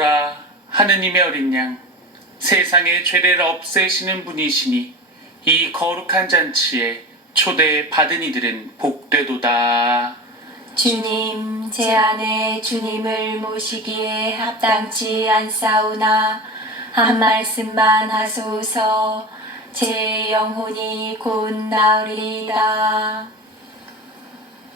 보라. 하느님의 어린 양 세상의 죄를 없애시는 분이시니 이 거룩한 잔치에 초대 받은 이들은 복되도다. 주님, 제 안에 주님을 모시기에 합당치 않사오나 한 말씀만 하소서. 제 영혼이 곧 나으리이다.